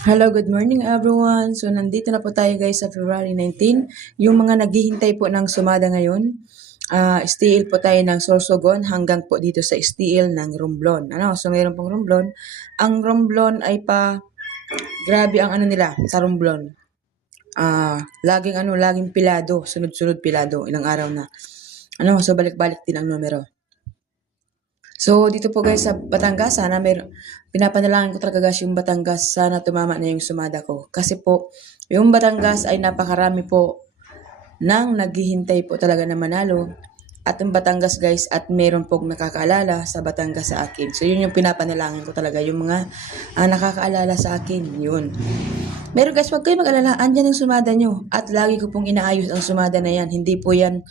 Hello, good morning everyone. So nandito na po tayo guys sa February 19. Yung mga naghihintay po ng sumada ngayon, STL po tayo ng Sorsogon hanggang po dito sa STL ng Romblon. So mayroon pong Romblon. Ang Romblon ay grabe ang ano nila sa Romblon. Laging pilado, sunod-sunod pilado, ilang araw na. So balik-balik din ang numero. So, dito po guys sa Batangas, sana pinapanalangin ko talaga guys yung Batangas, sana tumama na yung sumada ko. Kasi po, yung Batangas ay napakarami po nang naghihintay po talaga na manalo. At yung Batangas guys, at meron pong nakakaalala sa Batangas sa akin. So, yun yung pinapanalangin ko talaga, yung mga nakakaalala sa akin, yun. Meron guys, wag kayo mag-alala, andyan yung sumada nyo. At lagi ko pong inaayos ang sumada na yan, hindi po yan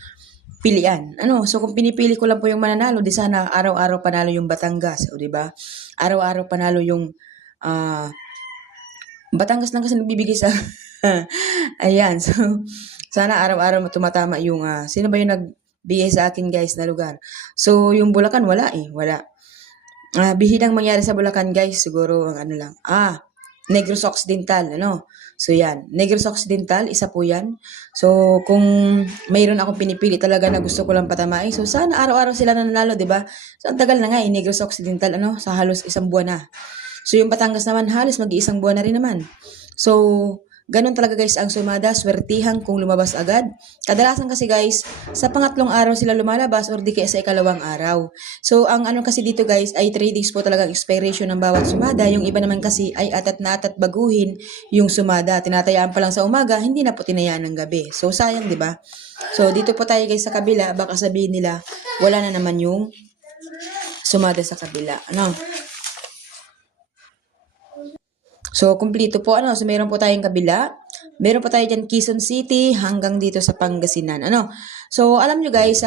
pilian. So kung pinipili ko lang po yung mananalo, di sana araw-araw panalo yung Batangas, o di ba? Araw-araw panalo yung Batangas lang kasi nagbibigay sa ayan. So sana araw-araw tumatama yung sino ba yung nagbigay sa akin guys na lugar? So yung Bulacan wala eh, wala. Bihidang mangyari sa Bulacan guys, siguro ang ano lang. Negros Occidental, So yan, Negros Occidental, isa po yan. So kung mayroon akong pinipili talaga na gusto ko lang patamain, so sana araw-araw sila nanalo, 'di ba? So ang tagal na nga Negros Occidental sa halos isang buwan na. So yung Batangas naman halos mag-iisang buwan na rin naman. So ganun talaga guys ang sumada, swertihan kung lumabas agad. Kadalasan kasi guys, sa pangatlong araw sila lumalabas or di kaya sa ikalawang araw. So ang ano kasi dito guys ay 3 days po talaga expiration ng bawat sumada. Yung iba naman kasi ay atat na atat baguhin yung sumada. Tinatayaan pa lang sa umaga, hindi na po tinayaan ng gabi. So sayang, di ba? So dito po tayo guys sa kabila, baka sabihin nila wala na naman yung sumada sa kabila. So, kumpleto po, So, meron po tayong kabila. Meron po tayo dyan Quezon City hanggang dito sa Pangasinan, So, alam nyo guys,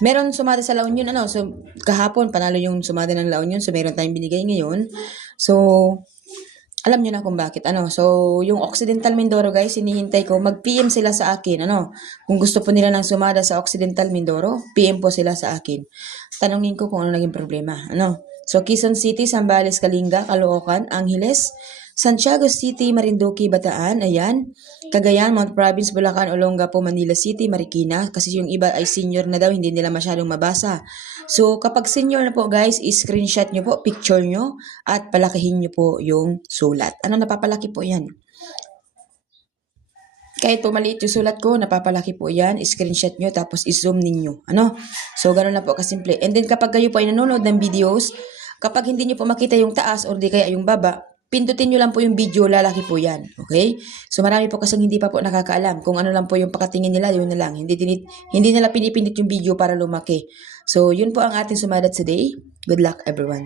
meron sumada sa La Union, So, kahapon, panalo yung sumada ng La Union. So, meron tayong binigay ngayon. So, alam nyo na kung bakit, So, yung Occidental Mindoro guys, hinihintay ko, mag-PM sila sa akin, Kung gusto po nila ng sumada sa Occidental Mindoro, PM po sila sa akin. Tanungin ko kung ano naging problema, So, Quezon City, Zambales, Kalinga, Caloocan, Angeles, Santiago City, Marinduque, Bataan, ayan. Cagayan, Mount Province, Bulacan, Olongapo, Manila City, Marikina. Kasi yung iba ay senior na daw, hindi nila masyadong mabasa. So, kapag senior na po guys, screenshot nyo po, picture nyo, at palakihin nyo po yung sulat. Napapalaki po yan. Kahit po maliit yung sulat ko, napapalaki po yan, screenshot nyo, tapos i-zoom ninyo. So, ganun na po kasimple. And then, kapag kayo po ay nanonood ng videos, kapag hindi nyo po makita yung taas or di kaya yung baba, pindutin nyo lang po yung video, lalaki po yan. Okay? So, marami po kasing hindi pa po nakakaalam. Kung ano lang po yung pakatingin nila, yun na lang. Hindi nila pinipindit yung video para lumaki. So, yun po ang ating sumadat today. Good luck, everyone.